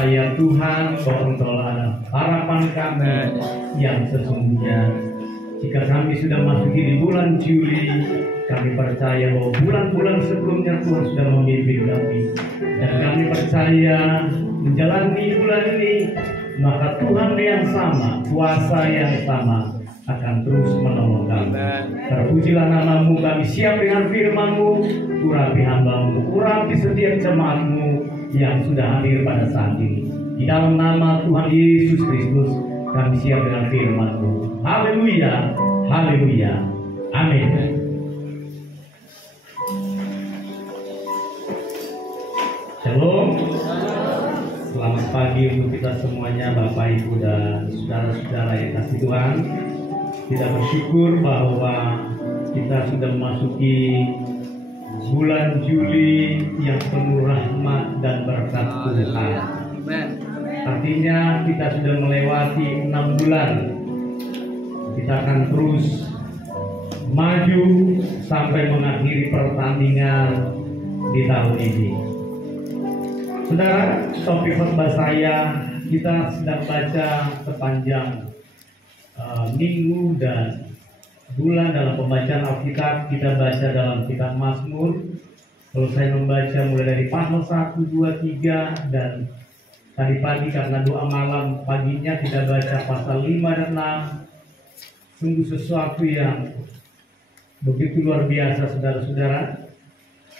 percaya Tuhan bahwa Engkau adalah harapan kami yang sesungguhnya. Jika kami sudah masuki di bulan Juli, kami percaya bahwa bulan-bulan sebelumnya Tuhan sudah memimpin kami, dan kami percaya menjalani bulan ini, maka Tuhan yang sama, kuasa yang sama akan terus menolong kami. Terpujilah nama-Mu, kami siap dengan firman-Mu. Urapi hamba-Mu, urapi setiap jemaat-Mu yang sudah hadir pada saat ini. Di dalam nama Tuhan Yesus Kristus, kami siap dengan firman-Mu. Haleluya, haleluya, amin. Shalom. Selamat pagi untuk kita semuanya, Bapak, Ibu, dan saudara-saudara yang kasih Tuhan. Kita bersyukur bahwa kita sudah memasuki bulan Juli yang penuh rahmat dan berkat Tuhan. Artinya kita sudah melewati 6 bulan. Kita akan terus maju sampai mengakhiri pertandingan di tahun ini. Saudara, topik khotbah saya, kita sedang baca sepanjang minggu dan bulan dalam pembacaan Alkitab. Kita baca dalam kitab Mazmur. Kalau saya membaca mulai dari pasal 1, 2, 3, dan tadi pagi karena doa malam paginya kita baca pasal 5 dan 6. Sungguh sesuatu yang begitu luar biasa, saudara-saudara.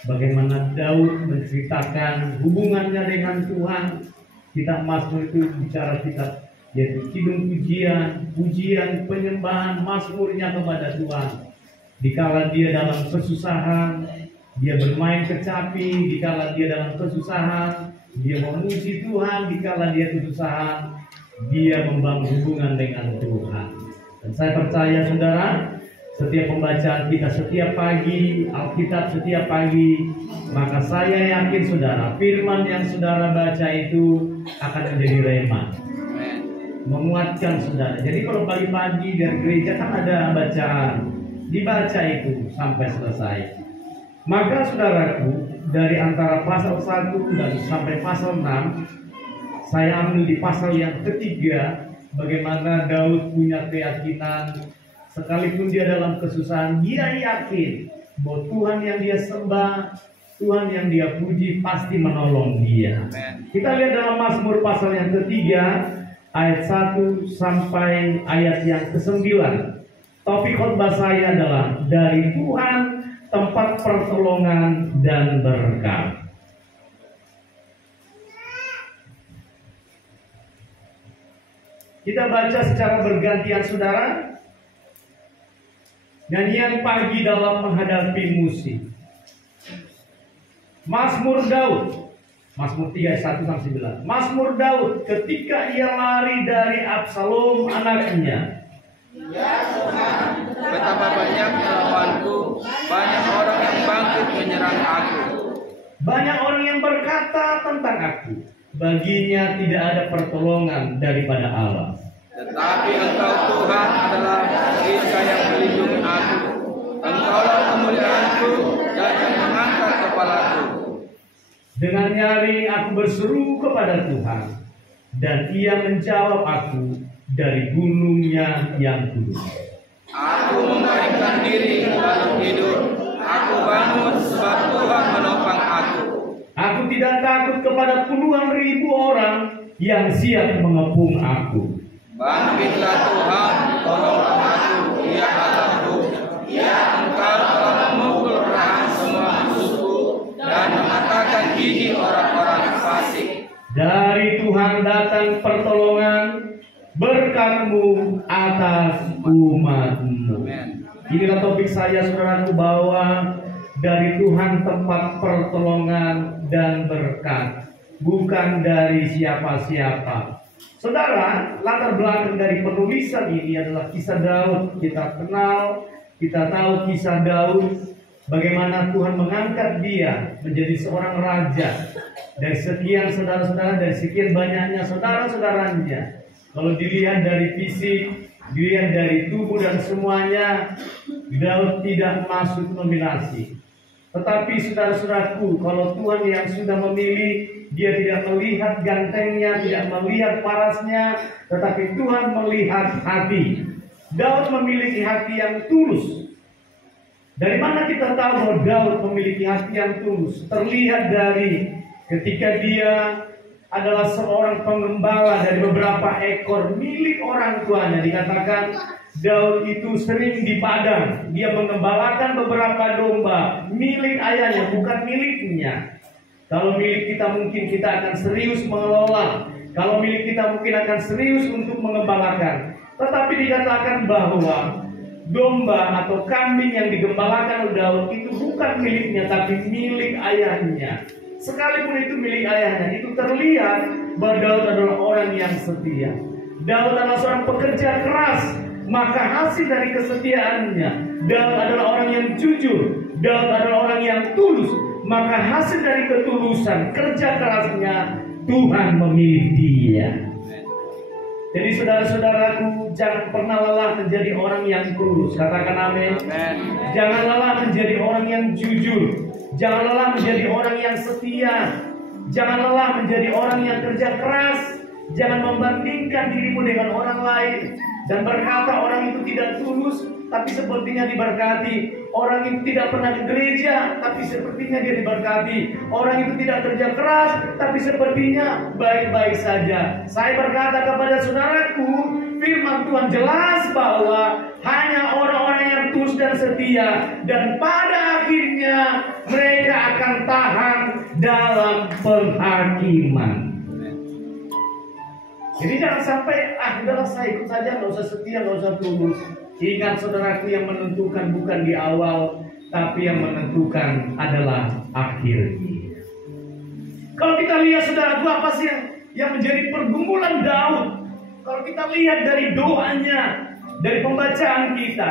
Bagaimana Daud menceritakan hubungannya dengan Tuhan. Kitab Mazmur itu bicara kitab yaitu kidung pujian, pujian, penyembahan, mazmurnya kepada Tuhan. Dikala dia dalam kesusahan, dia bermain kecapi. Dikala dia dalam kesusahan, dia memuji Tuhan. Dikala dia kesusahan, dia membangun hubungan dengan Tuhan. Dan saya percaya, saudara, setiap pembacaan kita setiap pagi, Alkitab setiap pagi, maka saya yakin, saudara, firman yang saudara baca itu akan menjadi rema, menguatkan saudara. Jadi kalau pagi-pagi dari gereja kan ada bacaan, dibaca itu sampai selesai. Maka saudaraku, dari antara pasal 1 dan sampai pasal 6, saya ambil di pasal yang ketiga, bagaimana Daud punya keyakinan sekalipun dia dalam kesusahan, dia yakin bahwa Tuhan yang dia sembah, Tuhan yang dia puji pasti menolong dia. Kita lihat dalam Mazmur pasal yang ketiga, ayat 1 sampai ayat yang ke-9. Topik khotbah saya adalah dari Tuhan tempat pertolongan dan berkat. Kita baca secara bergantian, saudara. Nyanyian pagi dalam menghadapi musik. Mazmur Daud. Mazmur 3 ayat 1 sampai 9. Mazmur Daud ketika ia lari dari Absalom anaknya. Ya Tuhan, betapa banyaknya lawanku, banyak orang yang bangkit menyerang aku. Banyak orang yang berkata tentang aku, baginya tidak ada pertolongan daripada Allah. Tetapi Engkau Tuhan adalah Isa yang melindungi aku. Engkaulah kemuliaanku dan yang mengangkat kepalaku. Dengan nyaring aku berseru kepada Tuhan, dan Ia menjawab aku dari gunungnya yang kudus. Aku membaringkan diri lalu tidur. Aku bangun sebab Tuhan menopang aku. Aku tidak takut kepada puluhan ribu orang yang siap mengepung aku. Bangkitlah Tuhan, tolonglah aku, ya Allahku. Ya Engkau telah memukul rahang semua musuhku dan mematahkan gigi orang-orang fasik. Dari Tuhan datang pertolongan, berkat-Mu atas umat-Mu. Inilah topik saya, saudaraku, bahwa dari Tuhan tempat pertolongan dan berkat, bukan dari siapa-siapa. Saudara, latar belakang dari penulisan ini adalah kisah Daud. Kita kenal, kita tahu kisah Daud, bagaimana Tuhan mengangkat dia menjadi seorang raja. Dari sekian saudara-saudara, dari sekian banyaknya saudara-saudaranya, kalau dilihat dari fisik, dilihat dari tubuh dan semuanya, Daud tidak masuk nominasi. Tetapi saudara-saudaraku, kalau Tuhan yang sudah memilih, Dia tidak melihat gantengnya, tidak melihat parasnya, tetapi Tuhan melihat hati. Daud memiliki hati yang tulus. Dari mana kita tahu bahwa Daud memiliki hati yang tulus? Terlihat dari ketika dia adalah seorang pengembala dari beberapa ekor milik orang tuanya. Dikatakan Daud itu sering di padang. Dia mengembalakan beberapa domba milik ayahnya, bukan miliknya. Kalau milik kita mungkin kita akan serius mengelola. Kalau milik kita mungkin akan serius untuk mengembalakan. Tetapi dikatakan bahwa domba atau kambing yang digembalakan oleh Daud itu bukan miliknya, tapi milik ayahnya. Sekalipun itu milik ayahnya, itu terlihat bahwa Daud adalah orang yang setia. Daud adalah seorang pekerja keras, maka hasil dari kesetiaannya. Daud adalah orang yang jujur. Daud adalah orang yang tulus, maka hasil dari ketulusan kerja kerasnya Tuhan memilih dia. Jadi saudara-saudaraku, jangan pernah lelah menjadi orang yang tulus. Katakan amin. Jangan lelah menjadi orang yang jujur. Jangan lelah menjadi orang yang setia. Jangan lelah menjadi orang yang kerja keras. Jangan membandingkan dirimu dengan orang lain dan berkata orang itu tidak tulus, tapi sepertinya diberkati. Orang itu tidak pernah ke gereja, tapi sepertinya dia diberkati. Orang itu tidak kerja keras, tapi sepertinya baik-baik saja. Saya berkata kepada saudaraku, firman Tuhan jelas bahwa hanya orang-orang yang tulus dan setia, dan pada akhirnya mereka akan tahan dalam penghakiman. Jadi jangan sampai, udahlah saya ikut saja, nggak usah setia, nggak usah tulus. Ingat saudaraku, yang menentukan bukan di awal, tapi yang menentukan adalah akhirnya. Kalau kita lihat saudaraku, apa sih yang menjadi pergumulan Daud? Kalau kita lihat dari doanya, dari pembacaan kita,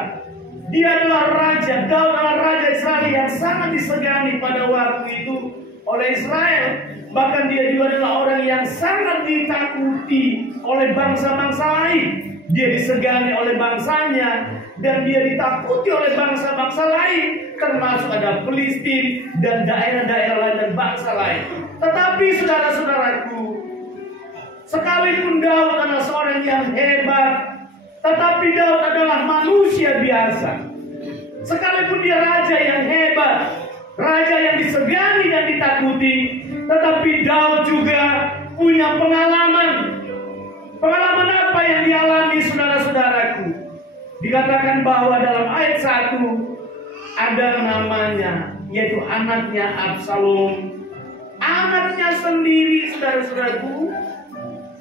dia adalah raja. Daud adalah raja Israel yang sangat disegani pada waktu itu oleh Israel. Bahkan dia juga adalah orang yang sangat ditakuti oleh bangsa-bangsa lain. Dia disegani oleh bangsanya dan dia ditakuti oleh bangsa-bangsa lain, termasuk ada Filistin dan daerah-daerah lain dan bangsa lain. Tetapi saudara-saudaraku, sekalipun Daud adalah seorang yang hebat, tetapi Daud adalah manusia biasa. Sekalipun dia raja yang hebat, raja yang disegani dan ditakuti, tetapi Daud juga punya pengalaman. Pengalaman apa yang dialami saudara-saudaraku? Dikatakan bahwa dalam ayat 1 ada namanya, yaitu anaknya Absalom. Anaknya sendiri, saudara-saudaraku,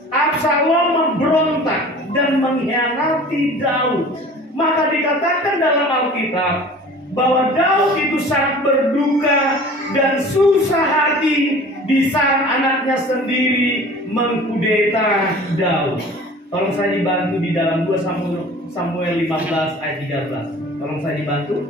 Absalom memberontak dan mengkhianati Daud. Maka dikatakan dalam Alkitab bahwa Daud itu sangat berduka dan susah hati di saat anaknya sendiri mengkudeta Daud. Tolong saya dibantu di dalam 2 Samuel 15 ayat 13. Tolong saya dibantu.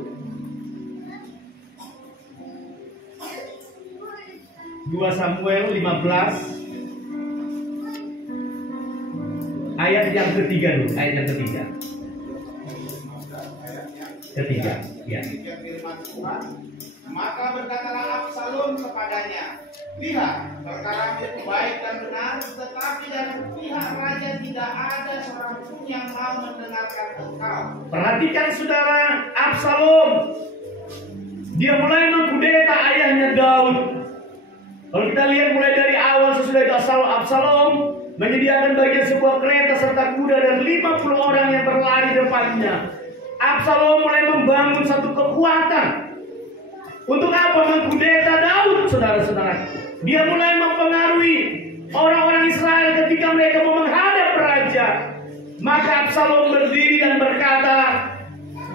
2 Samuel 15 ayat yang ketiga dulu, ayat yang ketiga. Ya. Maka berkatalah Absalom kepadanya, lihat, perkara itu baik dan benar, tetapi dari pihak raja tidak ada seorang pun yang mau mendengarkan engkau. Perhatikan saudara, Absalom, dia mulai mengkudeta ayahnya Daud. Kalau kita lihat mulai dari awal sesudah itu Absalom menyediakan bagian sebuah kereta serta kuda dan 50 orang yang berlari depannya. Absalom mulai membangun satu kekuatan. Untuk apa? Mengkudeta Daud, saudara-saudara. Dia mulai mempengaruhi orang-orang Israel ketika mereka mau menghadap raja. Maka Absalom berdiri dan berkata,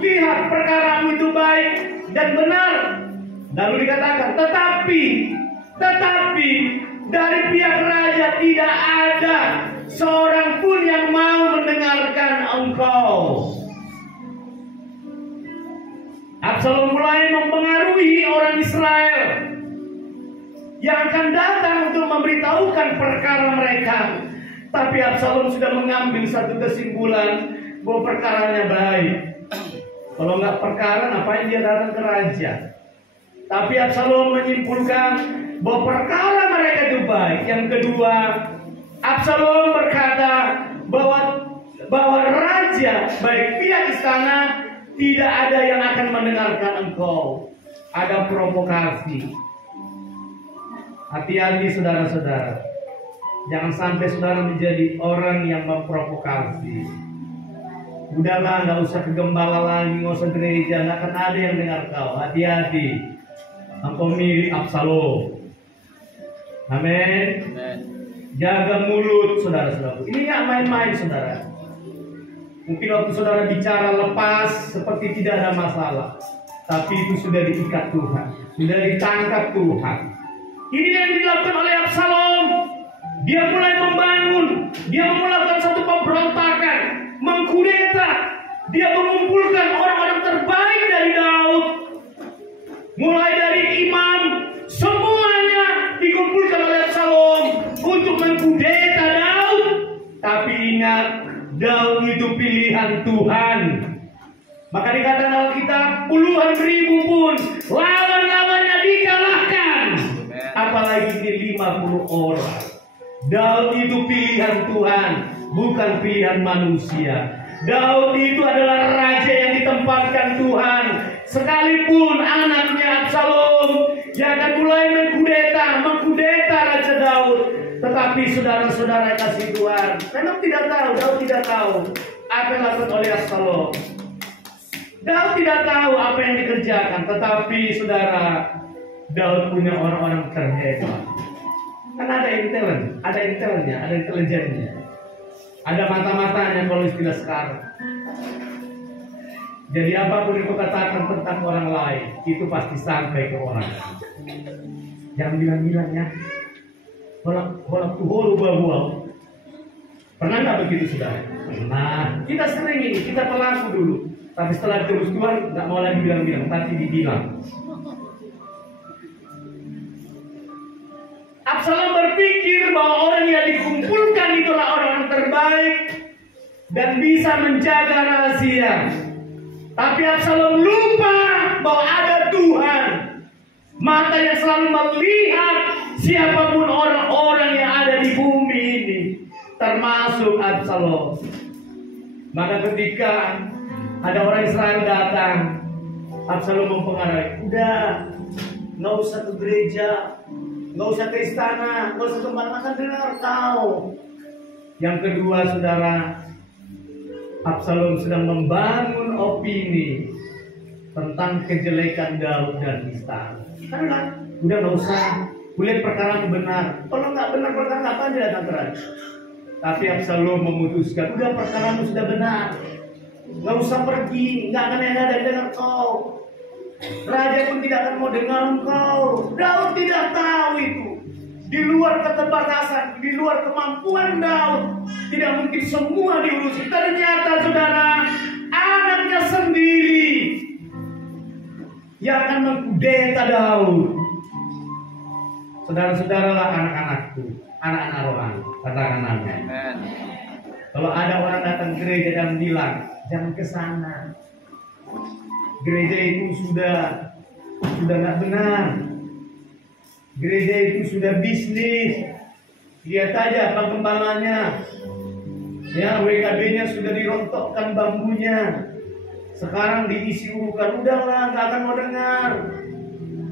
lihat, perkaramu itu baik dan benar. Lalu dikatakan, tetapi dari pihak raja tidak ada seorang pun yang mau mendengarkan engkau. Absalom mulai mempengaruhi orang Israel yang akan datang untuk memberitahukan perkara mereka. Tapi Absalom sudah mengambil satu kesimpulan bahwa perkaranya baik. Kalau nggak perkara, ngapain dia datang ke raja? Tapi Absalom menyimpulkan bahwa perkara mereka itu baik. Yang kedua, Absalom berkata bahwa raja, baik pihak istana, tidak ada yang akan mendengarkan engkau. Ada provokasi. Hati-hati saudara-saudara. Jangan sampai saudara menjadi orang yang memprovokasi. Udahlah, nggak usah ke gembala lagi, nggak usah gereja, nggak akan ada yang dengar kau. Hati-hati. Engkau mirip Absalom. Amin. Jaga mulut saudara-saudara. Ini nggak main-main saudara. Mungkin waktu saudara bicara lepas seperti tidak ada masalah, tapi itu sudah diikat Tuhan, sudah ditangkap Tuhan. Ini yang dilakukan oleh Absalom. Dia mulai membangun, dia melakukan satu pemberontakan, mengkudeta. Dia mengumpulkan orang-orang terbaik dari Daud, mulai dari imam, semuanya dikumpulkan oleh Absalom untuk mengkudeta Daud. Tapi ingat, Daud itu pilihan Tuhan. Maka dikatakan Alkitab, puluhan ribu pun lawan-lawannya dikalahkan, apalagi ini 50 orang. Daud itu pilihan Tuhan, bukan pilihan manusia. Daud itu adalah raja yang ditempatkan Tuhan. Sekalipun anaknya Absalom yang akan mulai mengkudeta Raja Daud, tetapi saudara-saudara kasih Tuhan, memang tidak tahu, Daud tidak tahu apa yang dilakukan oleh Absalom. Daud tidak tahu apa yang dikerjakan, tetapi saudara, Daud punya orang-orang terhebat. Kan ada intelnya, ada intelijennya, ada mata-matanya kalau istilah sekarang. Jadi apapun yang kau katakan tentang orang lain, itu pasti sampai ke orang. Jangan bilang-bilang ya. Bolak tuholu bahwa. Pernah nggak begitu saudara? Pernah. Kita sering ini, kita pelaku dulu. Tapi setelah terus Tuhan nggak mau lagi bilang-bilang, tapi dibilang. Absalom berpikir bahwa orang yang dikumpulkan itulah orang terbaik dan bisa menjaga rahasia. Tapi Absalom lupa bahwa ada Tuhan, mata yang selalu melihat siapapun orang-orang yang ada di bumi ini, termasuk Absalom. Maka ketika ada orang Israel datang, Absalom mempengaruhi, udah, nggak usah ke gereja, nggak usah ke istana, nggak usah kemana, akan dengar tahu. Yang kedua saudara, Absalom sedang membangun opini tentang kejelekan Daud dan istana. Karena udah nggak usah, boleh perkara benar. Kalau nggak benar perkara apa dia akan terjadi. Tapi Absalom memutuskan, udah perkaramu sudah benar, nggak usah pergi, nggak akan ada yang dengar kau. Raja pun tidak akan mau dengar engkau. Daud tidak tahu itu. Di luar keterbatasan, di luar kemampuan Daud, tidak mungkin semua diurusi. Ternyata saudara, anaknya sendiri yang akan mengkudeta Daud. Saudara-saudaralah anak-anakku, anak-anak rohani, katakan amin. Kalau ada orang datang gereja dan bilang, jangan ke sana, gereja itu sudah nggak benar. Gereja itu sudah bisnis. Lihat aja pengembangannya. Ya, WKB-nya sudah dirontokkan bambunya. Sekarang diisi urukan. Udahlah, nggak akan mau dengar.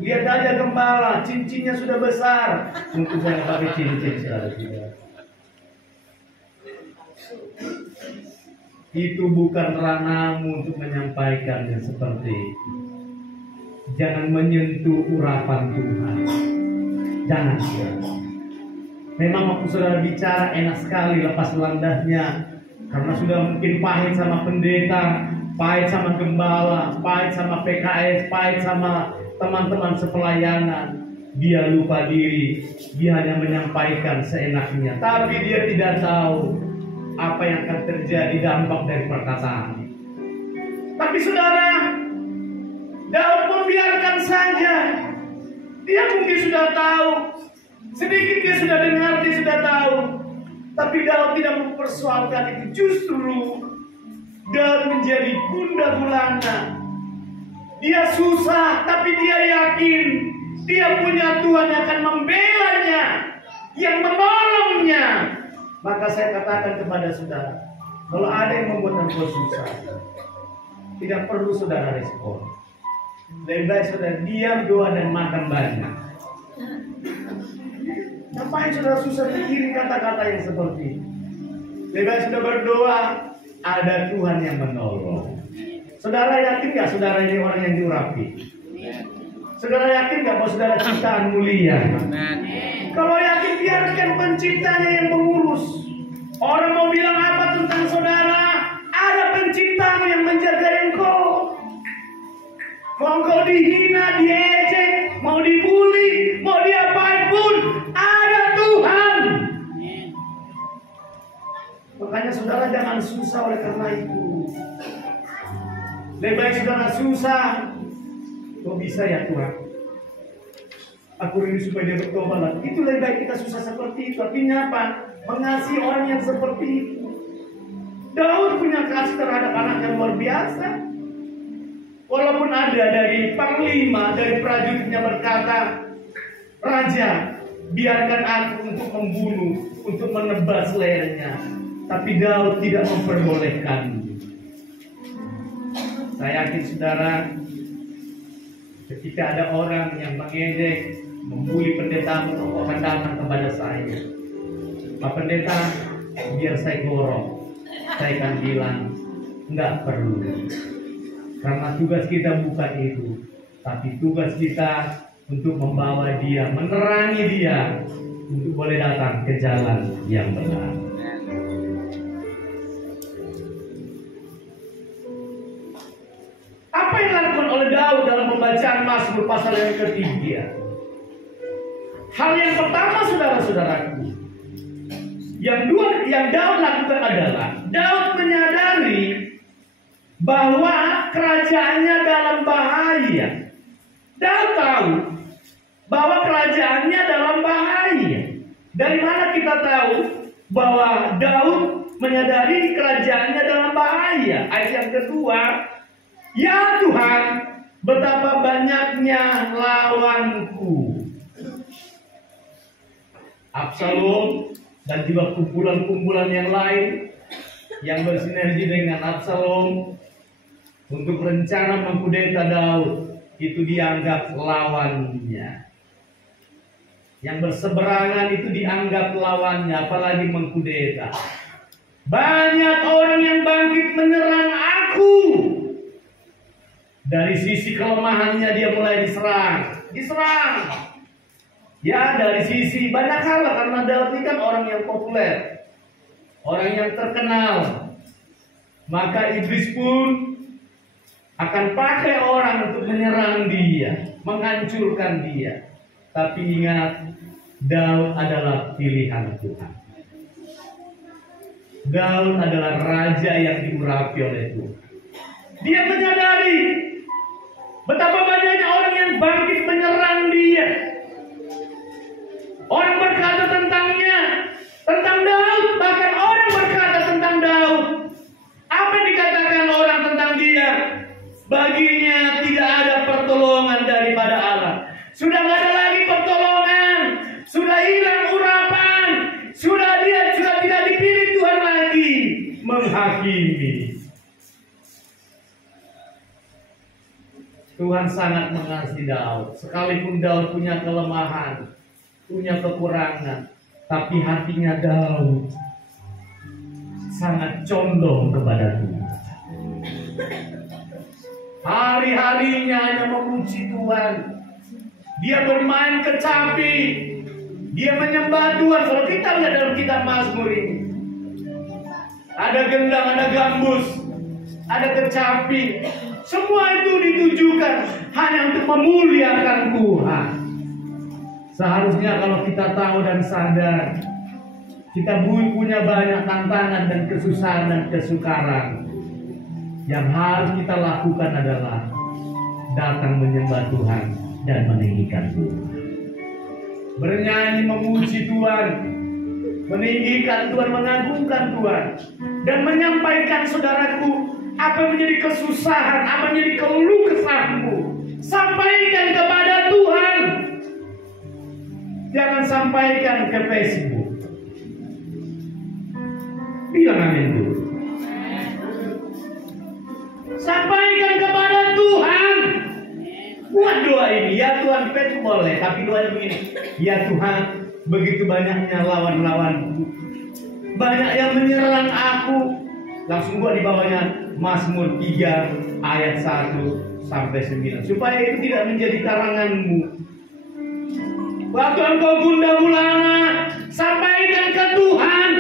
Lihat aja gembala, cincinnya sudah besar. Untuk saya pakai cincin saudara. Itu bukan ranahmu untuk menyampaikan yang seperti itu. Jangan menyentuh urapan Tuhan. Jangan. Memang waktu saudara bicara enak sekali lepas landahnya, karena sudah mungkin pahit sama pendeta, pahit sama gembala, pahit sama PKS, pahit sama teman-teman sepelayanan. Dia lupa diri, dia hanya menyampaikan seenaknya, tapi dia tidak tahu apa yang akan terjadi dampak dari perkataan. Tapi saudara, Daud membiarkan saja. Dia mungkin sudah tahu, sedikit dia sudah dengar, dia sudah tahu. Tapi Daud tidak mempersoalkan itu. Justru Daud menjadi gundah gulana. Dia susah, tapi dia yakin dia punya Tuhan yang akan membelanya, yang menolongnya. Maka saya katakan kepada saudara, kalau ada yang membuat engkau susah, tidak perlu saudara respon. Lebih baik saudara diam, doa, dan makan banyak. Ngapain saudara susah mikirin kata-kata yang seperti itu? Lebih baik sudah berdoa, ada Tuhan yang menolong. Saudara yakin gak saudara ini orang yang diurapi? Saudara yakin gak bahwa saudara ciptaan mulia? Kalau yakin, biarkan penciptanya yang mengurus. Orang mau bilang apa tentang saudara, ada penciptamu yang menjaga engkau. Mau engkau dihina, diejek, mau dibully, mau diapain pun, ada Tuhan. Makanya saudara jangan susah oleh karena itu. Lebih baik saudara susah. Kok bisa ya Tuhan? Aku rindu supaya dia bertobat. Itu lebih baik kita susah seperti itu. Artinya apa? Mengasihi orang yang seperti itu. Daud punya kasih terhadap anak yang luar biasa. Walaupun ada dari panglima, dari prajuritnya berkata, Raja, biarkan aku untuk membunuh, untuk menebas lehernya. Tapi Daud tidak memperbolehkan. Saya yakin saudara, ketika ada orang yang mengejek, membuli pendeta, engkau akan datang kepada saya. Pak Pendeta, biar saya gorong. Saya akan bilang, enggak perlu. Karena tugas kita bukan itu, tapi tugas kita untuk membawa dia, menerangi dia, untuk boleh datang ke jalan yang benar. Apa yang dilakukan oleh Daud dalam pembacaan Mazmur pasal yang ketiga? Hal yang pertama, saudara-saudaraku, yang Daud lakukan adalah Daud menyadari bahwa kerajaannya dalam bahaya. Daud tahu bahwa kerajaannya dalam bahaya. Dari mana kita tahu bahwa Daud menyadari kerajaannya dalam bahaya? Ayat yang kedua, ya Tuhan, betapa banyaknya lawanku. Absalom dan juga kumpulan-kumpulan yang lain yang bersinergi dengan Absalom untuk rencana mengkudeta Daud, itu dianggap lawannya. Yang berseberangan itu dianggap lawannya, apalagi mengkudeta. Banyak orang yang bangkit menyerang aku. Dari sisi kelemahannya dia mulai diserang. Ya, dari sisi banyak hal, karena Daud ini kan orang yang populer, orang yang terkenal. Maka iblis pun akan pakai orang untuk menyerang dia, menghancurkan dia. Tapi ingat, Daud adalah pilihan Tuhan. Daud adalah raja yang diurapi oleh Tuhan. Dia menyadari betapa banyaknya orang yang bangkit menyerang dia. Orang berkata tentangnya, tentang Daud, bahkan orang berkata tentang Daud. Apa yang dikatakan orang tentang dia? Baginya tidak ada pertolongan daripada Allah. Sudah tidak ada lagi pertolongan, sudah hilang urapan, sudah tidak dipilih Tuhan lagi menghakimi. Tuhan sangat mengasihi Daud, sekalipun Daud punya kelemahan, punya kekurangan, tapi hatinya Daud sangat condong kepada Tuhan. Hari-harinya hanya memuji Tuhan. Dia bermain kecapi, dia menyembah Tuhan. Kalau kita lihat dalam kitab Mazmur ini, ada gendang, ada gambus, ada kecapi. Semua itu ditujukan hanya untuk memuliakan Tuhan. Seharusnya kalau kita tahu dan sadar, kita punya banyak tantangan dan kesusahan dan kesukaran. Yang harus kita lakukan adalah datang menyembah Tuhan dan meninggikan Tuhan. Bernyanyi memuji Tuhan, meninggikan Tuhan, mengagungkan Tuhan, dan menyampaikan, saudaraku, apa yang menjadi kesusahan, apa yang menjadi keluh kesahmu, sampaikan kepada Tuhan. Jangan sampaikan ke Facebook. Bilang amin dulu. Sampaikan kepada Tuhan. Buat doa ini, ya Tuhan, itu boleh, tapi doa begini. Ya Tuhan, begitu banyaknya lawan-lawanku, banyak yang menyerang aku. Langsung buat di bawahnya Mazmur 3 ayat 1 sampai 9, supaya itu tidak menjadi karanganmu. Waktu engkau gundah gulana, sampaikan ke Tuhan.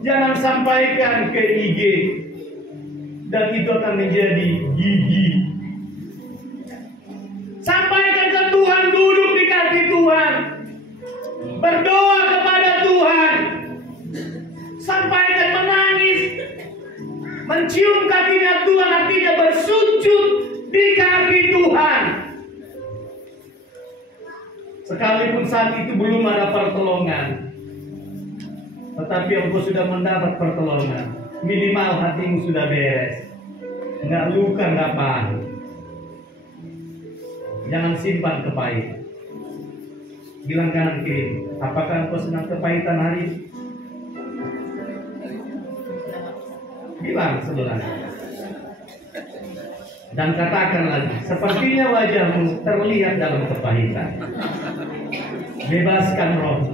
Jangan sampaikan ke IG, dan itu akan menjadi gigi. Sampaikan ke Tuhan, duduk di kaki Tuhan, berdoa kepada Tuhan. Sampaikan menangis, mencium kakinya Tuhan, artinya bersujud di kaki Tuhan. Sekalipun saat itu belum ada pertolongan, tetapi engkau sudah mendapat pertolongan. Minimal hatimu sudah beres, nggak luka, nggak pahit. Jangan simpan kepahitan. Bilang kanan kiri, apakah engkau senang kepahitan hari ini? Bilang sebelah. Dan katakan lagi, sepertinya wajahmu terlihat dalam kepahitan. Bebaskan roh.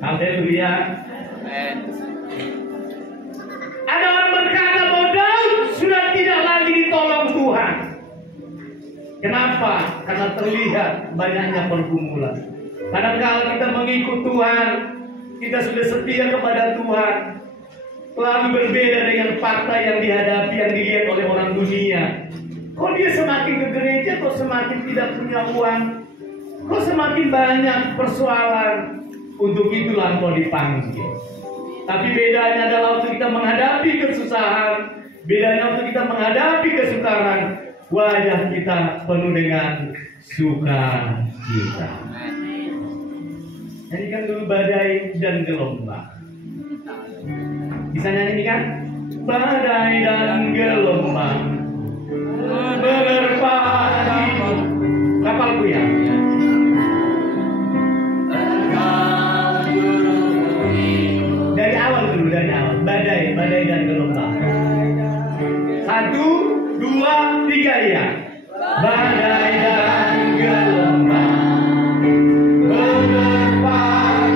Haleluya. Ada orang berkata bahwa Daud sudah tidak lagi ditolong Tuhan. Kenapa? Karena terlihat banyaknya pergumulan. Kadang-kala kita mengikut Tuhan, kita sudah setia kepada Tuhan, lalu berbeda dengan fakta yang dihadapi, yang dilihat oleh orang dunia. Kok dia semakin ke gereja, kok semakin tidak punya uang, kok semakin banyak persoalan. Untuk itulah engkau dipanggil. Tapi bedanya adalah waktu kita menghadapi kesusahan, bedanya waktu kita menghadapi kesukaran, wajah kita penuh dengan sukacita. Nyanyikan dulu badai dan gelombang. Bisa nyanyi kan? Badai dan gelombang menerpa hatiku. Kapalku ya. Dari awal dulu, dari awal. Badai dan gelombang. 1, 2, 3 ya. Badai dan gelombang menerpa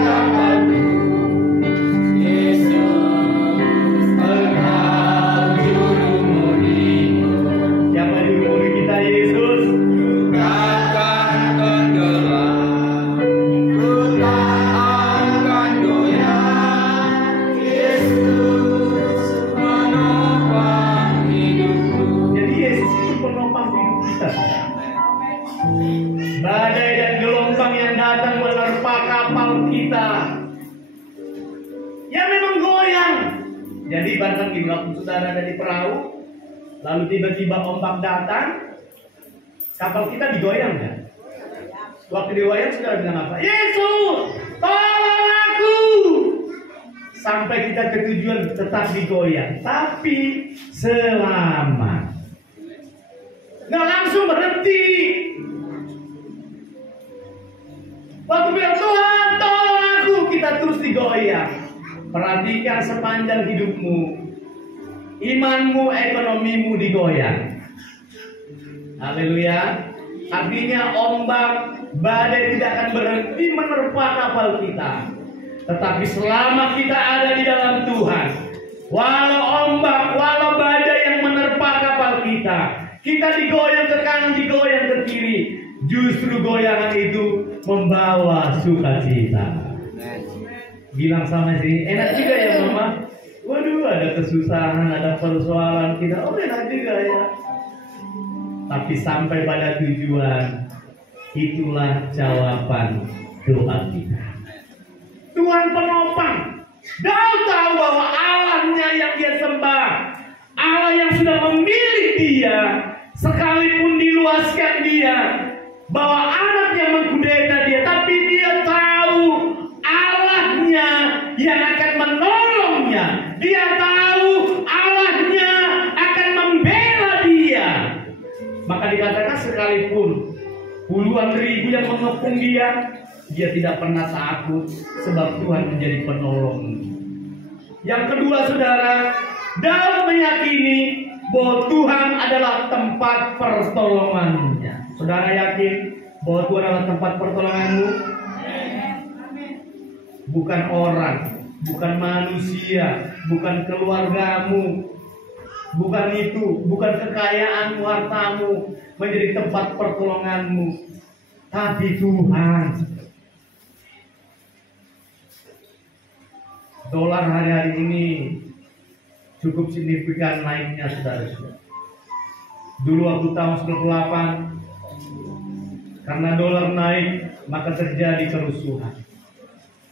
kapalku. Yesus, Engkau juru mudiku. Siapa juru mudi kita, Yesus? Akan tenggelam, ku tak akan goyah. Yesus menopang hidupku. Jadi Yesus itu penopang hidup kita. Badai dan gelombang yang datang menerpa kapal kita, ya memang goyang. Jadi bahkan di waktu saudara ada di perahu, lalu tiba-tiba ombak datang, kapal kita digoyang kan? Waktu digoyang saudara bilang apa? Yesus, tolong aku. Sampai kita ke tujuan tetap digoyang, tapi selamat. Nggak langsung berhenti. Waktu bilang Tuhan tolong aku, kita terus digoyang. Perhatikan sepanjang hidupmu, imanmu, ekonomimu digoyang. Haleluya. Artinya ombak, badai tidak akan berhenti menerpa kapal kita. Tetapi selama kita ada di dalam Tuhan, walau ombak, walau badai yang menerpa kapal kita digoyang ke kanan, digoyang ke kiri, justru goyangan itu membawa sukacita. Bilang sama istri, enak juga ya mama. Waduh, ada kesusahan, ada persoalan kita, oh enak juga ya. Tapi sampai pada tujuan, itulah jawaban doa kita. Tuhan penopang. Daud tahu bahwa Allahnya yang dia sembah, Allah yang sudah memilih dia, sekalipun diluaskan dia, bahwa anaknya mengkudeta dia, tapi dia tahu Allahnya yang akan menolongnya. Dia tahu Allahnya puluhan ribu yang mengepung dia tidak pernah takut sebab Tuhan menjadi penolong. Yang kedua saudara, Daud meyakini bahwa Tuhan adalah tempat pertolongannya. Saudara yakin bahwa Tuhan adalah tempat pertolonganmu? Bukan orang, bukan manusia, bukan keluargamu, bukan itu, bukan kekayaanmu, hartamu menjadi tempat pertolonganmu, tapi Tuhan. Dolar hari-hari ini cukup signifikan naiknya, saudara-saudara. Dulu waktu tahun 98, karena dolar naik maka terjadi kerusuhan.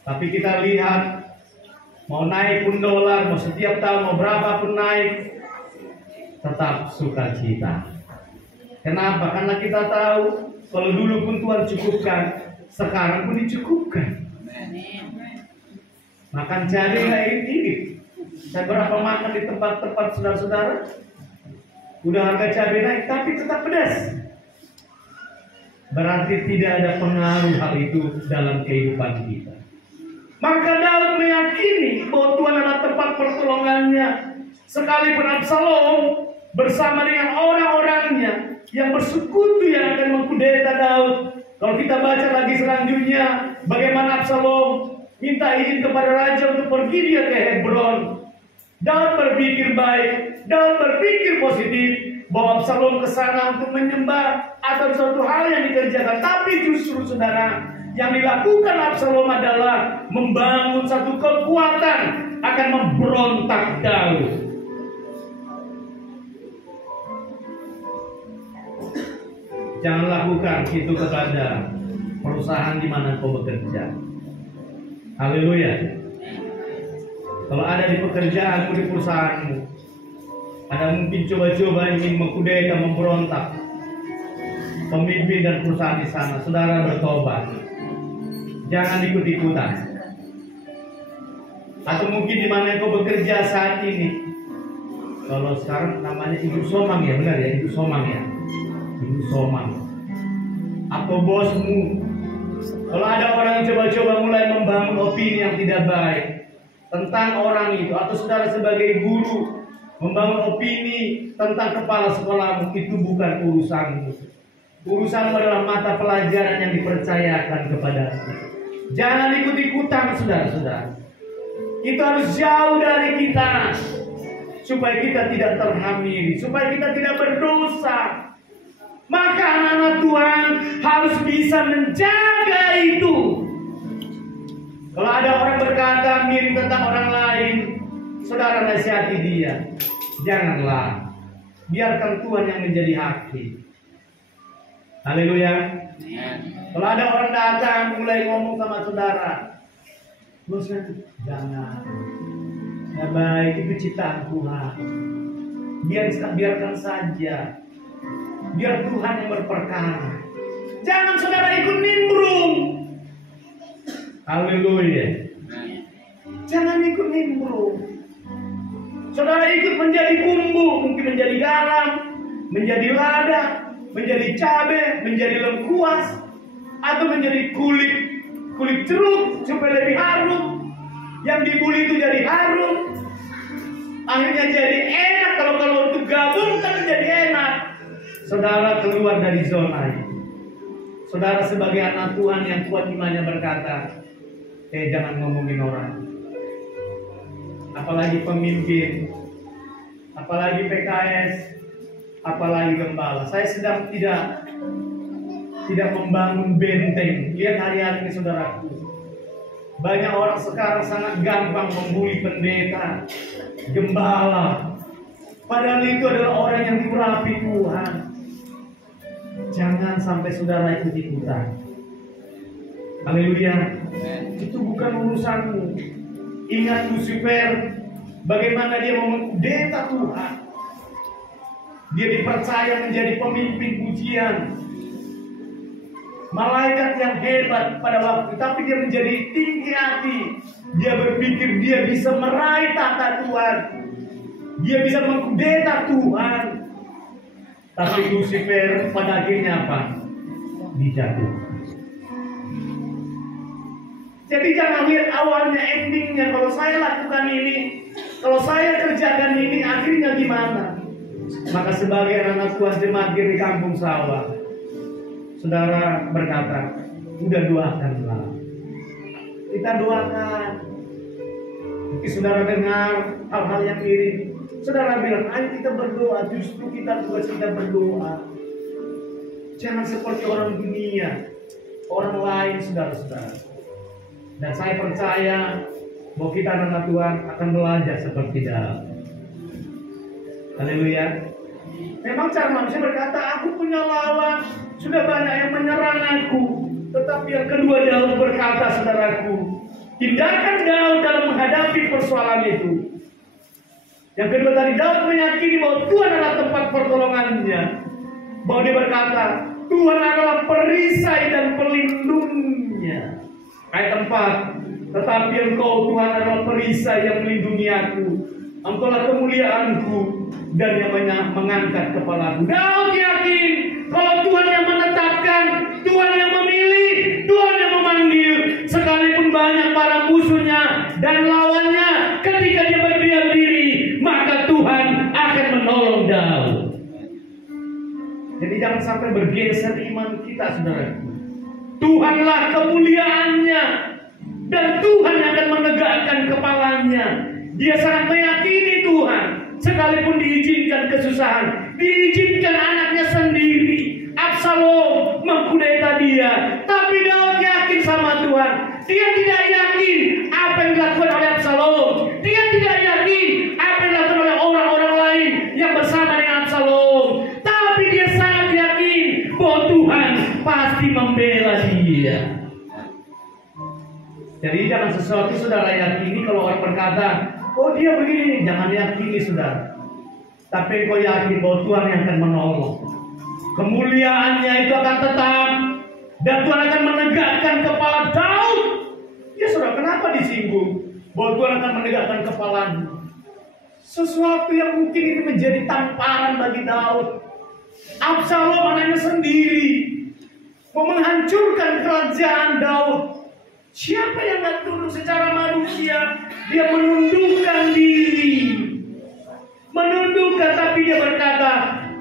Tapi kita lihat, mau naik pun dolar, mau setiap tahun, mau berapa pun naik, tetap sukacita. Kenapa? Karena kita tahu kalau dulu pun Tuhan cukupkan, sekarang pun dicukupkan. Makan cabai kayak ini. Saya berapa makan di tempat-tempat saudara-saudara, udah harga cabai naik tapi tetap pedas. Berarti tidak ada pengaruh hal itu dalam kehidupan kita. Maka Daud meyakini bahwa Tuhan adalah tempat pertolongannya. Sekalipun Absalom bersama dengan orang-orangnya yang bersekutu yang akan mengkudeta Daud. Kalau kita baca lagi selanjutnya, bagaimana Absalom minta izin kepada raja untuk pergi dia ke Hebron. Daud berpikir baik, Daud berpikir positif bahwa Absalom ke sana untuk menyembah atau suatu hal yang dikerjakan. Tapi justru saudara, yang dilakukan Absalom adalah membangun satu kekuatan akan memberontak Daud. Jangan lakukan itu kepada perusahaan di mana kau bekerja. Haleluya. Kalau ada di pekerjaanmu, di perusahaanmu, ada mungkin coba-coba ingin mengkudeta, memberontak pemimpin dan perusahaan di sana, saudara bertobat. Jangan ikut-ikutan. Atau mungkin di mana kau bekerja saat ini, kalau sekarang namanya ibu somang ya, benar ya, ibu somang ya, ibu somang. Atau bosmu, kalau ada orang yang coba-coba mulai membangun opini yang tidak baik tentang orang itu, atau saudara sebagai guru membangun opini tentang kepala sekolahmu, itu bukan urusanmu. Urusanmu adalah mata pelajaran yang dipercayakan kepadamu. Jangan ikut-ikutan, saudara-saudara. Itu harus jauh dari kita, supaya kita tidak terhamili, supaya kita tidak berdosa. Maka anak-anak Tuhan harus bisa menjaga itu. Kalau ada orang berkata miring tentang orang lain, saudara nasihati dia. Janganlah, biarkan Tuhan yang menjadi hakim. Haleluya. Kalau ada orang datang mulai ngomong sama saudara, jangan. Ya baik, itu ciptaan Tuhan. Biarkan saja. Biar Tuhan yang berperkara. Jangan saudara ikut nimbrung. Haleluya. Jangan ikut nimbrung. Saudara ikut menjadi bumbu, mungkin menjadi garam, menjadi lada, menjadi cabai, menjadi lengkuas, atau menjadi kulit jeruk supaya lebih harum. Yang dibuli itu jadi harum. Akhirnya jadi enak. Kalau untuk gabung kan jadi enak. Saudara keluar dari zona itu. Saudara sebagai anak Tuhan yang kuat imannya berkata, jangan ngomongin orang. Apalagi pemimpin, apalagi PKS, apalagi gembala. Saya sedang tidak membangun benteng. Lihat hari-hari ini saudaraku, banyak orang sekarang sangat gampang membuli pendeta, gembala, padahal itu adalah orang yang diurapi Tuhan. Jangan sampai saudara ikut-ikutan. Haleluya. Itu bukan urusanmu. Ingat Lucifer, bagaimana dia mengkudeta Tuhan. Dia dipercaya menjadi pemimpin pujian, malaikat yang hebat pada waktu, tapi dia menjadi tinggi hati. Dia berpikir dia bisa meraih tahta Tuhan, dia bisa mengkudeta Tuhan. Tapi Lucifer pada akhirnya apa? dijatuhkan. Jadi jangan lihat awalnya, endingnya. Kalau saya lakukan ini, kalau saya kerjakan ini, akhirnya gimana? Maka sebagai anak Tuhan jemaat di kampung sawah, saudara berkata, udah doakanlah. Kita doakan. Mungkin saudara dengar hal-hal yang mirip. Saudara bilang, ayo kita berdoa. Justru kita tugas kita berdoa. Jangan seperti orang dunia, orang lain, saudara-saudara. Dan saya percaya bahwa kita anak Tuhan akan belajar seperti Daud. Haleluya. Memang cara manusia berkata, aku punya lawan, sudah banyak yang menyerang aku. Tetapi yang kedua Daud berkata, saudaraku, tindakan Daud dalam menghadapi persoalan itu. Yang kedua tadi, Daud meyakini bahwa Tuhan adalah tempat pertolongannya. Bahwa dia berkata, Tuhan adalah perisai dan pelindungnya. Ayat 4, tetapi Engkau Tuhan adalah perisai yang melindungi aku. Engkaulah kemuliaanku dan yang mengangkat kepalaku. Daud yakin kalau Tuhan yang menetapkan, Tuhan yang memilih, Tuhan yang memanggil. Sekalipun banyak para musuhnya dan lawannya, ketika dia berdiam diri, maka Tuhan akan menolong Daud. Jadi jangan sampai bergeser iman kita, saudaraku. Tuhanlah kemuliaannya dan Tuhan yang akan menegakkan kepalanya. Dia sangat meyakini Tuhan. Sekalipun diizinkan kesusahan, diizinkan anaknya sendiri, Absalom mengkudeta dia, tapi Daud yakin sama Tuhan. Dia tidak yakin apa yang dilakukan oleh Absalom. Dia tidak yakin apa yang dilakukan oleh orang-orang lain yang bersama dengan Absalom. Tapi dia sangat yakin bahwa Tuhan pasti membela dia. Jadi jangan sesuatu saudara yakini kalau orang berkata, oh dia begini, jangan yakini saudara. Tapi kau yakin bahwa Tuhan yang akan menolong. Kemuliaannya itu akan tetap. Dan Tuhan akan menegakkan kepala Daud. Ya saudara, kenapa disinggung? Bahwa Tuhan akan menegakkan kepalanya. Sesuatu yang mungkin itu menjadi tamparan bagi Daud. Absalom anaknya sendiri mau menghancurkan kerajaan Daud. Siapa yang gak tunduk secara manusia? Dia menundukkan diri. Menundukkan, tapi dia berkata,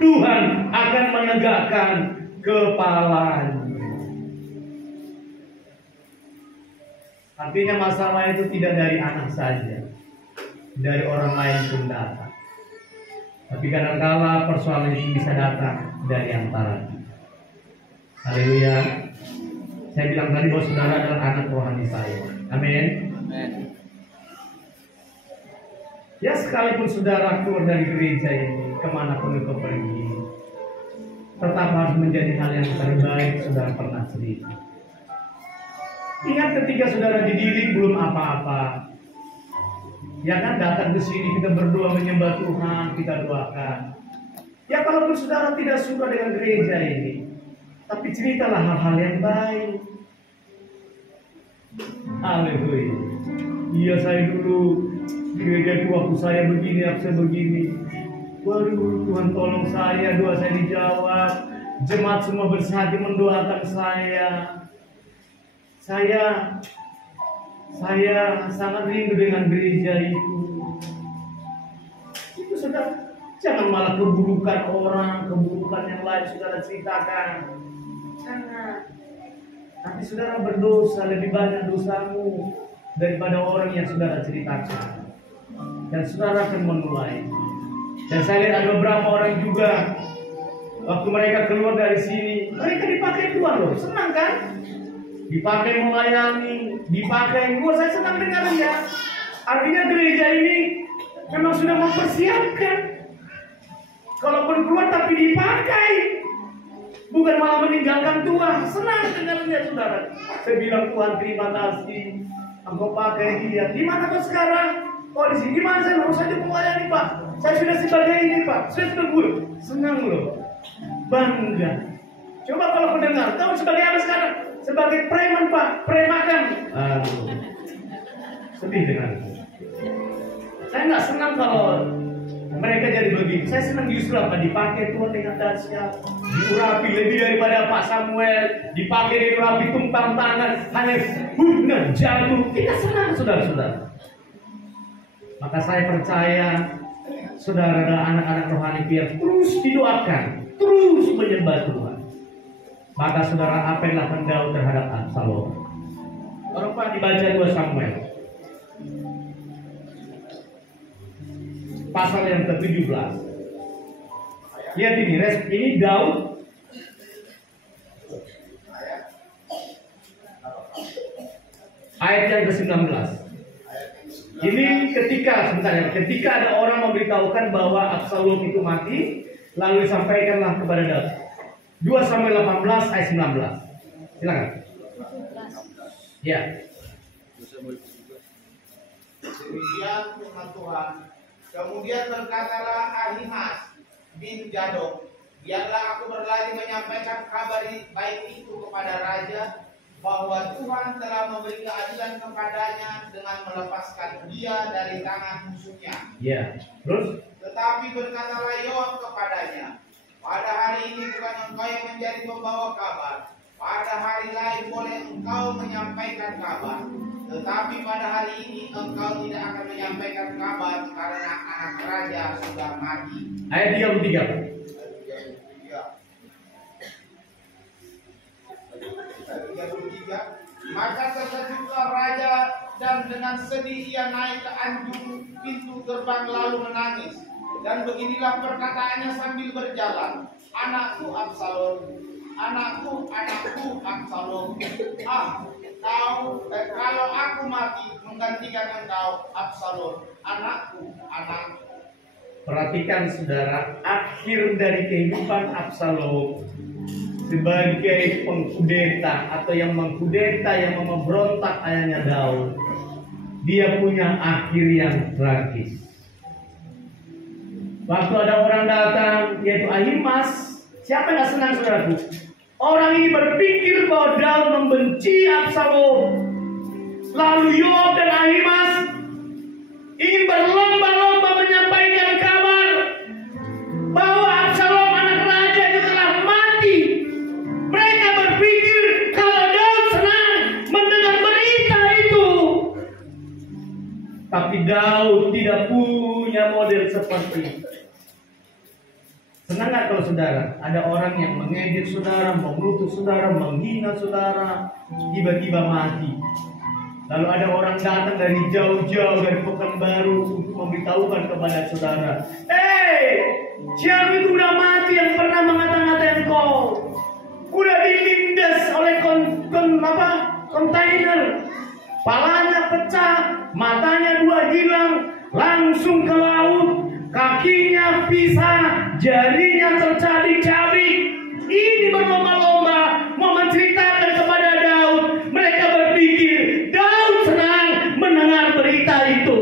Tuhan akan menegakkan kepalanya. Artinya masalah itu tidak dari anak saja, dari orang lain pun datang. Tapi kadang-kala persoalan itu bisa datang dari antara kita. Haleluya. Saya bilang tadi bahwa saudara adalah anak rohani saya. Amin. Amin. Ya sekalipun saudara keluar dari gereja ini, kemanapun itu pergi, tetap harus menjadi hal yang terbaik saudara pernah cerita. Ingat ketika saudara dididik belum apa-apa, ya kan, datang ke sini kita berdoa menyembah Tuhan, kita doakan. Ya kalaupun saudara tidak suka dengan gereja ini, tapi ceritalah hal-hal yang baik. Haleluya. Iya saya dulu gereja itu waktu saya begini, saya begini. Waduh, Tuhan tolong saya, doa saya dijawab. Jemaat semua bersehati mendoakan saya. Saya sangat rindu dengan gereja itu. Itu saudara, jangan malah keburukan orang, keburukan yang lain saudara ceritakan. Jangan. Nanti saudara berdosa, lebih banyak dosamu daripada orang yang saudara ceritakan. Dan saudara akan memulai. Dan saya lihat ada beberapa orang juga, waktu mereka keluar dari sini, mereka dipakai Tuhan loh, senang kan? Dipakai melayani, dipakai gua, saya senang dengar ya. Artinya gereja ini memang sudah mempersiapkan. Kalaupun keluar tapi dipakai, bukan malah meninggalkan Tuhan. Senang dengarnya saudara. Saya bilang, Tuhan terima kasih, Engkau pakai dia. Di mana kau sekarang? Oh di sini. Di mana saya harus saja melayani Pak? Saya sudah sebagai ini Pak. Saya sudah guru. Senang loh, bangga. Coba kalau mendengar, kau sebagai apa sekarang? Sebagai preman Pak, premakan. Sedih dengar. Saya nggak senang kalau mereka jadi begini. Saya senang justru apa? Dipakai Tuhan dengan dahsyat, diurapi lebih daripada Pak Samuel, dipakai diurapi tumpang tangan, hanya jatuh. Kita senang, saudara-saudara. Maka saya percaya saudara adalah anak-anak rohani, biar terus didoakan, terus menyembah Tuhan. Maka saudara, apa yang dilakukan Daud terhadap Absalom? Orang Pak dibaca 2 Samuel pasal yang ke-17. Lihat ini Daud ayat yang ke-19. Ini ketika ada orang memberitahukan bahwa Absalom itu mati, lalu disampaikanlah kepada Daud. 2 Samuel 18 ayat 19. Silakan. Ya. Demikian firman Tuhan. Kemudian berkatalah Ahimaaz bin Zadok, biarlah aku berlari menyampaikan kabar baik itu kepada raja, bahwa Tuhan telah memberi keadilan kepadanya dengan melepaskan dia dari tangan musuhnya. Ya. Terus? Tetapi berkatalah Yoab kepadanya, pada hari ini bukan engkau yang menjadi pembawa kabar, pada hari lain boleh engkau menyampaikan kabar. Tetapi pada hari ini engkau tidak akan menyampaikan kabar karena anak raja sudah mati. Ayat 33. Maka terkejutlah raja dan dengan sedih ia naik ke anjung pintu gerbang lalu menangis. Dan beginilah perkataannya sambil berjalan, anakku Absalom, anakku Absalom. Kalau aku mati menggantikan engkau Absalom, anakku. Perhatikan saudara, akhir dari kehidupan Absalom sebagai pengkudeta atau yang mengkudeta, yang memberontak ayahnya Daud, dia punya akhir yang tragis. Waktu ada orang datang, yaitu Ahimaaz. Siapa yang senang, saudaraku? Orang ini berpikir bahwa Daud membenci Absalom. Lalu Yoab dan Ahimaaz ingin berlomba-lomba menyampaikan kabar bahwa Absalom anak raja itu telah mati. Mereka berpikir kalau Daud senang mendengar berita itu. Tapi Daud tidak punya model seperti itu. Senang nggak kalau saudara ada orang yang mengejek saudara, mengutuk saudara, menghina saudara, tiba-tiba mati. Lalu ada orang datang dari jauh-jauh dari Pekanbaru untuk memberitahukan kepada saudara, siapa itu udah mati yang pernah mengata-ngatain engkau, udah dilindas oleh kontainer, palanya pecah, matanya 2 hilang, langsung ke laut. Kakinya pisah, jarinya tercabik-cabik. Ini berlomba-lomba mau menceritakan kepada Daud. Mereka berpikir Daud senang mendengar berita itu.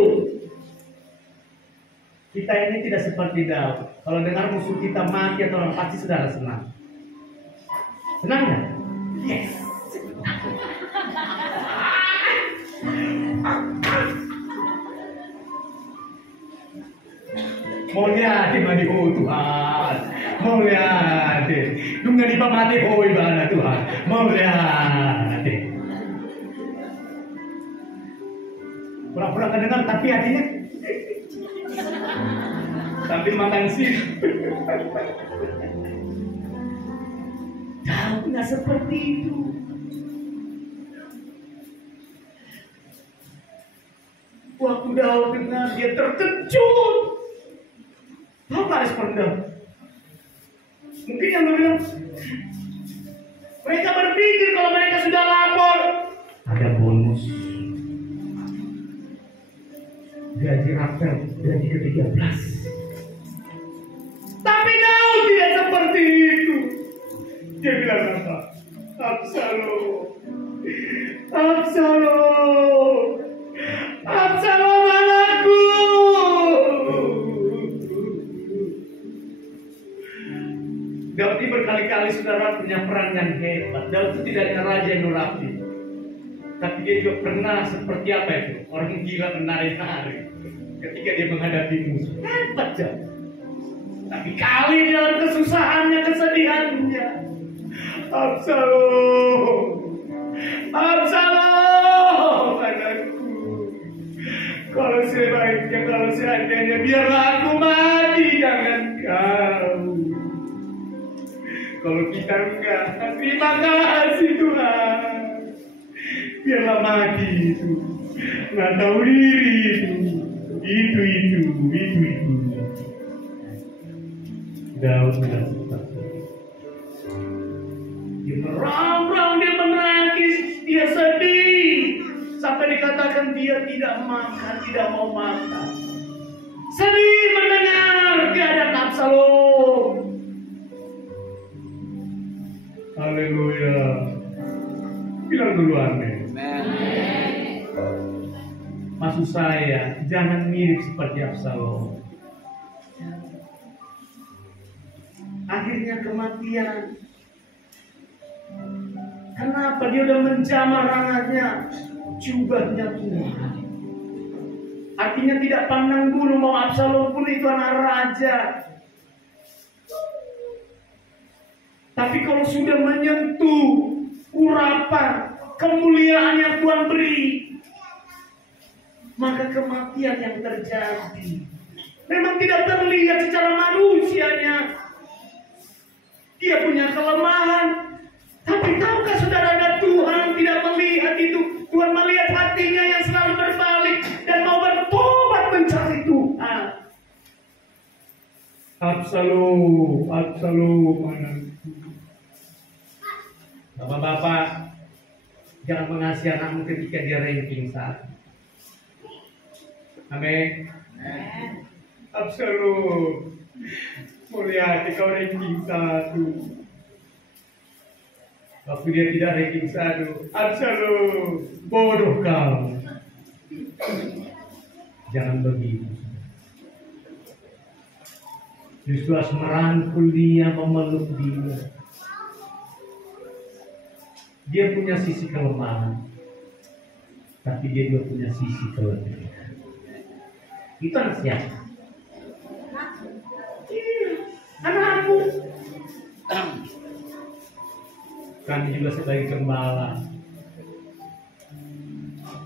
Kita ini tidak seperti Daud. Kalau dengar musuh kita mati atau orang pasti saudara senang. Senang nggak? Yes. Mau lihatin mati Tuhan, mau lihatin, nunggu di pamati ibadah Tuhan, mau lihatin. Pura-pura kedengar tapi hatinya sambil makan sih. Daud nggak seperti itu. Waktu Daud dengar dia terkejut. Tahu nggak respon Daud? Mungkin yang bilang, mereka berpikir kalau mereka sudah lapor ada bonus, gaji apel, gaji ke-13. Tapi Daud tidak seperti itu. Dia bilang apa? Absalom, anakku. Daud ini berkali-kali saudara punya peran yang hebat. Daud itu tidak hanya raja yang nurapi, tapi dia juga pernah seperti apa itu? Orang gila menari-nari. ketika dia menghadapi musuh. Hebat ya. Tapi kali dalam kesusahannya, kesedihannya, Absalom, Absalom, anakku. Kalau sebaiknya, kalau seandainya, biarlah aku mati, jangan kau. Kalau kita enggak, terima kasih Tuhan. Biarlah mati itu, nggak tahu diri itu. Daud sudah seperti dia merongrong, dia menangis, dia sedih, sampai dikatakan dia tidak makan, tidak mau makan. Sedih mendengar keadaan Absalom. Haleluya. Bilang dulu amin. Maksud saya, jangan mirip seperti Absalom. Akhirnya kematian. Kenapa? Dia udah menjamah rangannya, jubahnya Tuhan. Artinya tidak pandang bulu, mau Absalom pun itu anak raja. Tapi kalau sudah menyentuh urapan kemuliaan yang Tuhan beri, maka kematian yang terjadi memang tidak terlihat secara manusianya. Dia punya kelemahan, tapi tahukah saudara, ada Tuhan tidak melihat itu. Tuhan melihat hatinya yang selalu berbalik dan mau bertobat mencari Tuhan. Absalom, anakku. Bapak-bapak, jangan mengasihi anakmu ketika dia ranking 1. Amin. Absalom, mulia kau ranking 1. Waktu dia tidak ranking 1, Absalom, bodoh kau. Jangan begitu. Justru harus merangkul dia, memeluk dia. Dia punya sisi kelemahan, tapi dia juga punya sisi kelebihan. Itu anak siapa? Anakku. Kami juga sebagai gembala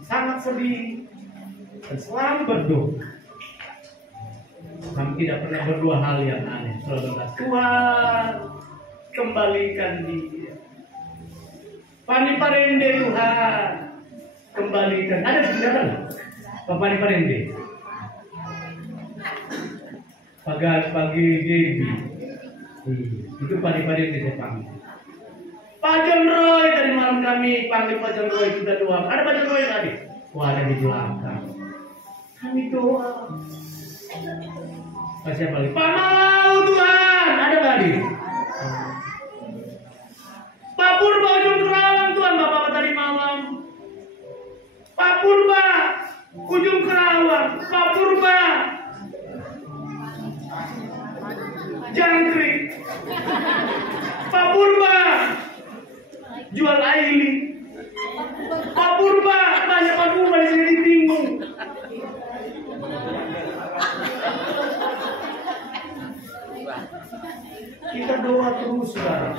sangat sedih dan selalu berdoa. Kami tidak pernah berdua hal yang aneh. Selalu berdoa, Tuhan kembalikan dia. Pani Parende Tuhan kembalikan. Ada sebenarnya Pak Pani Parende. Pagi Dewi. Itu Pani Parende saya panggil. Pak John Roy tadi malam kami panggil Pak John Roy, kita doa. Ada Pak John Roy tadi? Wah, ada di belakang. Kami doa. Pak siapa lagi? Pak Mau Tuhan, ada tadi. Pak Purba ujung Kerawang Tuhan, Bapak tadi malam. Pak Purba ujung Kerawang, Pak Purba Jangkrik, Pak Purba jual aili, Pak Purba banyak Pak Purba di sini bingung. Kita doa terus, saudara.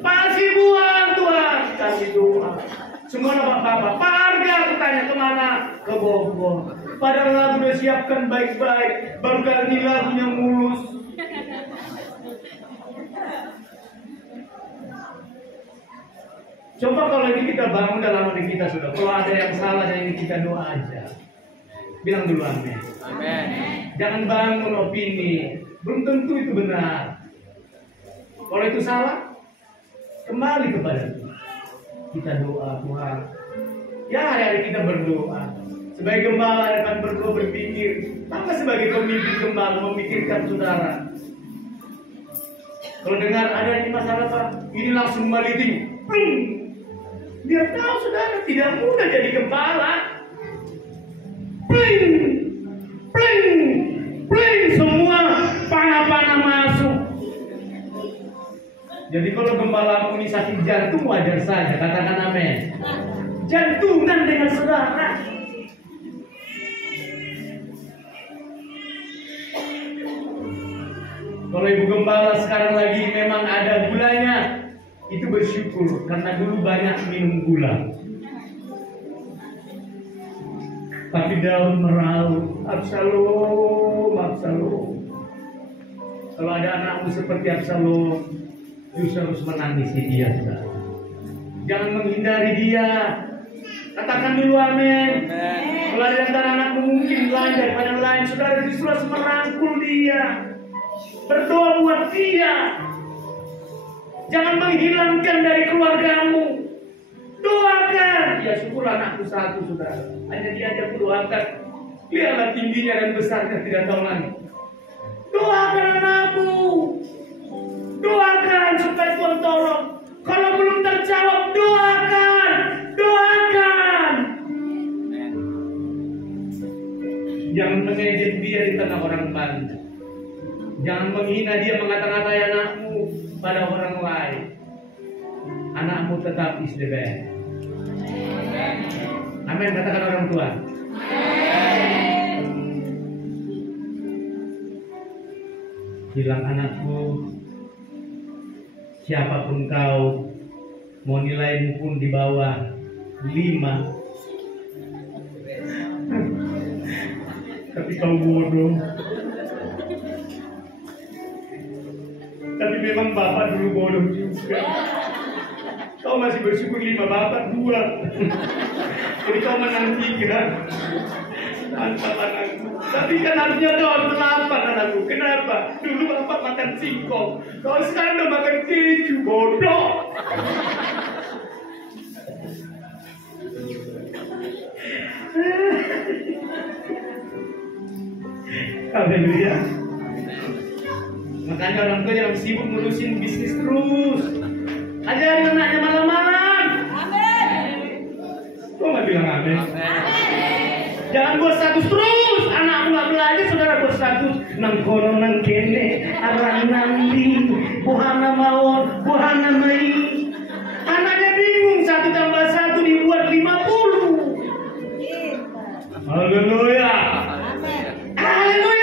Pak Sibuan Tuhan, kami doa. Semua bapak-bapak, Pak Arga bertanya kemana? Ke Bogor. Padahal lagu udah siapkan baik-baik, baru kali ini lagunya mulus. Coba kalau ini kita bangun dalam hati kita, sudah. Kalau ada yang salah, yang ini kita doa aja. Bilang dulu amin. Amin. Jangan bangun opini. Belum tentu itu benar. Kalau itu salah, kembali kepada Tuhan. Kita doa Tuhan. Ya, hari-hari kita berdoa. Sebagai gembala akan berdoa, berpikir. Maka sebagai pemimpin gembala memikirkan saudara. Kalau dengar ada ini masalah Pak, ini langsung balikin. Biar tahu saudara tidak mudah jadi gembala. Pling, semua panah-panah masuk. Jadi kalau gembala ini sakit jantung wajar saja, katakan amin. Jantungan dengan saudara. Kalau ibu gembala sekarang lagi memang ada gulanya, itu bersyukur karena dulu banyak minum gula. Tapi Daud meraung, Absalom, Absalom. Kalau ada anakmu seperti Absalom, justru harus menangisi dia, saudara. Jangan menghindari dia. Katakan dulu amin. Kalau ada antara anakmu mungkin lain daripada lain, saudara justru harus merangkul dia. Berdoa buat dia. Jangan menghilangkan dari keluargamu. Doakan. Ya syukur anakku satu, saudara. Hanya dia aja doakan. Lihatlah tingginya dan besarnya tidak tahu lagi. Doakan anakmu. Doakan supaya Tuhan tolong. Kalau belum terjawab, doakan. Doakan. Jangan mengejek dia di tengah orang banyak. Jangan menghina dia, mengata-ngatai anakmu pada orang lain. Anakmu tetap is the best. Amin, katakan orang tua. Bilang anakku, siapapun kau, mau nilaimu pun di bawah 5, tapi kau bodoh. Tapi memang bapak dulu bodoh juga. Kau masih bersyukur 5, bapak 2. Jadi kau menang 3. Mantap anakku. Tapi kan harusnya kau 8 anakku. Kenapa? Dulu bapak makan singkong. Kau sekarang udah makan keju, bodoh. Haleluya. Makanya orang tua jangan sibuk ngurusin bisnis terus. Ajarin anaknya malam-malam. Amin. Kok nggak bilang amin? Jangan buat status terus. Anakmu nggak belajar, saudara buat status. Nang kono nang kene, arang nanti, buhana mawon, buhana mai. Anaknya bingung, 1 tambah 1 dibuat 50. Haleluya. Haleluya.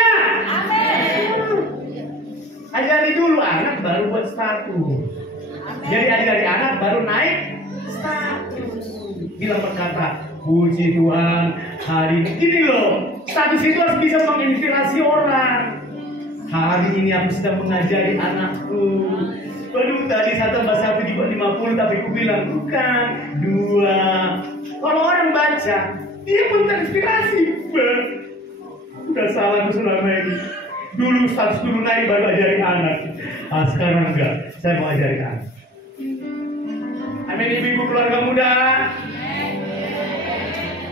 Ajari dulu anak baru buat status. Jadi ajari anak baru naik status. Bilang berkata, puji Tuhan hari ini. Gini loh, status itu harus bisa menginspirasi orang. Hari ini aku sedang mengajari anakku. Waduh, tadi 1 tambah 1 dibuat 50, tapi aku bilang bukan 2. Kalau orang baca, dia pun terinspirasi. Udah salah selama ini. Dulu status dulu naik baru ajarin anak. Sekarang enggak, saya mau ajarin anak. Amin, ibu-ibu keluarga muda.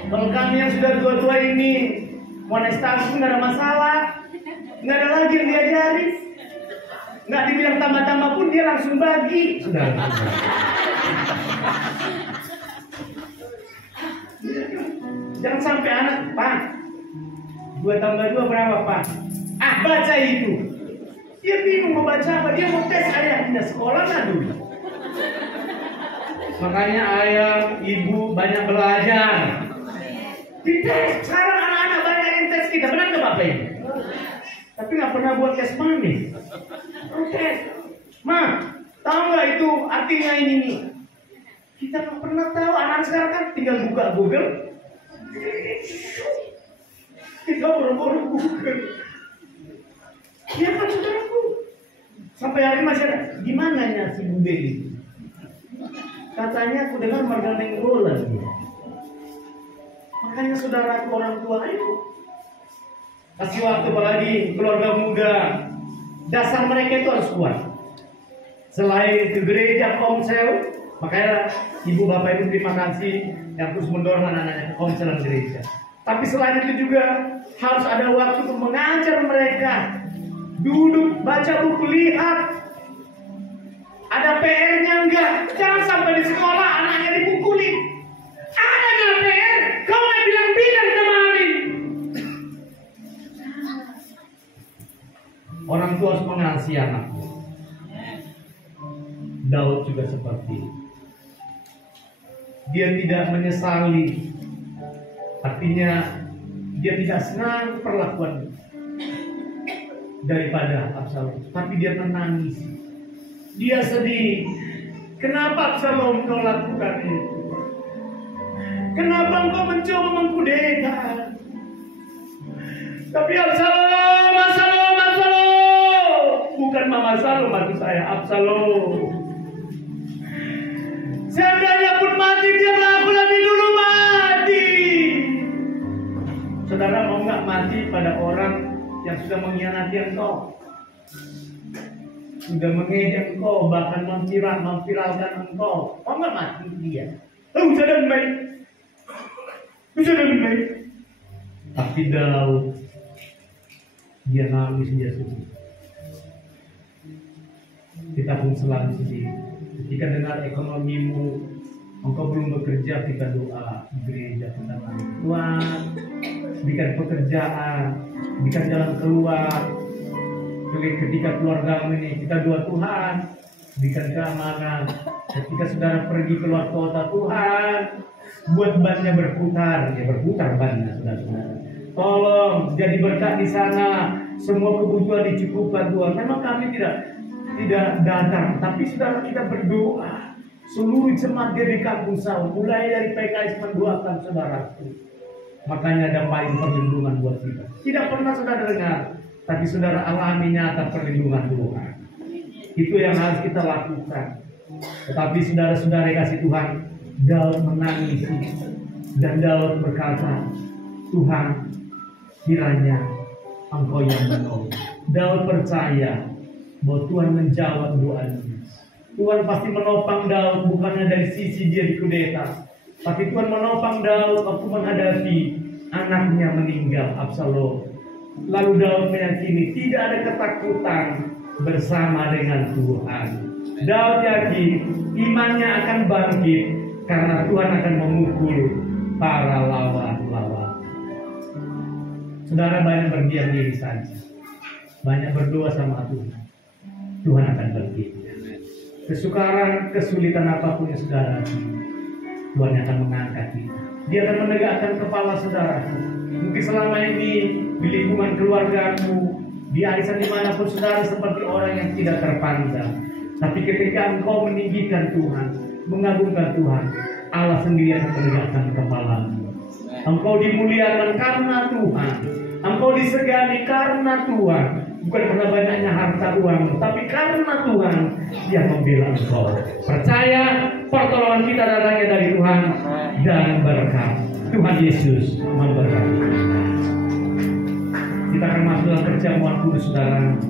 Kalau kami yang sudah tua-tua ini mau naik status nggak ada masalah, nggak ada lagi yang diajari, nggak dibilang tambah-tambah pun dia langsung bagi. Sudah. Jangan sampai anak, Pak, 2 tambah 2 berapa, Pak? Baca itu. Dia bingung mau baca apa, dia mau tes ayahnya sekolah lah dulu. Makanya ayah, ibu banyak belajar. Dites, sekarang anak-anak banyak yang tes kita, benar nggak Bapak ini? Tapi nggak pernah buat tes manis. Oke, Ma, tahu nggak itu artinya ini nih? Kita nggak pernah tahu, anak sekarang kan tinggal buka Google. Kita boro-boro Google. Iya kan saudaraku. Sampai hari ini masih ada. Gimana ya si Bube itu? Katanya aku dengar Marga Nenggolan. Makanya saudaraku orang tua, ayo kasih waktu, apalagi keluarga muda. Dasar mereka itu harus kuat. Selain ke gereja komsel, makanya ibu bapak itu terima kasih yang terus mendorong anak-anaknya ke komselan gereja. Tapi selain itu juga harus ada waktu untuk mengajar mereka. Duduk, baca buku, lihat. Ada PR-nya enggak? Jangan sampai di sekolah anaknya dipukulin. Ada nggak PR? Kau nggak bilang-bilang kemarin. Orang tua harus mengasihi anaknya. Daud juga seperti itu. Dia tidak menyesali. Artinya dia tidak senang perlakuan. daripada Absalom. Tapi dia menangis. Dia sedih. Kenapa Absalom kau lakukan itu? Kenapa engkau mencoba mengkudeta? Tapi Absalom. Bukan Mama Salom maksud saya, Absalom. Seandainya pun mati, biarlah aku lebih dulu mati. Saudara mau nggak mati pada orang yang sudah mengkhianati engkau, sudah mengejek engkau, bahkan memviralkan engkau? Mau nggak mati dia? Bisa dan baik. Tapi Daud, dia nangis, dia sedih. Kita pun selalu sedih. Ketika dengar ekonomimu, engkau belum bekerja, kita doa di gereja, kita nangis. Tuhan, berikan pekerjaan, berikan jalan keluar. Ketika keluarga ini, kita doa Tuhan, berikan keamanan. Ketika saudara pergi keluar kota, Tuhan, buat bannya berputar, ya berputar bannya, saudara-saudara. Tolong jadi berkat di sana, semua kebutuhan dicukupkan Tuhan. Memang kami tidak datang, tapi saudara kita berdoa. Seluruh jemaat di kampung Saul, mulai dari PKS mendoakan saudaraku. Makanya ada payung perlindungan buat kita. Tidak pernah saudara dengar, tapi saudara alami nyata perlindungan Tuhan. Itu yang harus kita lakukan. Tetapi saudara-saudara kasih Tuhan, Daud menangis dan Daud berkata, Tuhan, kiranya Engkau yang menolong. Daud percaya bahwa Tuhan menjawab doanya. Tuhan pasti menopang Daud, bukannya dari sisi dia dikudeta, tapi Tuhan menopang Daud waktu menghadapi anaknya meninggal, Absalom. Lalu Daud meyakini tidak ada ketakutan bersama dengan Tuhan. Daud yakin imannya akan bangkit karena Tuhan akan memukul para lawan-lawan. Saudara banyak berdiam diri saja, banyak berdoa sama Tuhan. Tuhan akan bangkit. Kesukaran, kesulitan apapun yang saudara, Tuhan akan mengangkat kita. Dia akan menegakkan kepala saudara. Mungkin selama ini di lingkungan keluargamu, di arisan dimanapun saudara seperti orang yang tidak terpandang. Tapi ketika engkau meninggikan Tuhan, mengagungkan Tuhan, Allah sendiri akan menegakkan kepalamu. Engkau dimuliakan karena Tuhan. Engkau disegani karena Tuhan. Bukan karena banyaknya harta uang, tapi karena Tuhan yang membela engkau. Percaya pertolongan kita datangnya dari Tuhan dan berkat. Tuhan Yesus memberkati. Kita akan masuk dalam perjamuan kudus, saudara.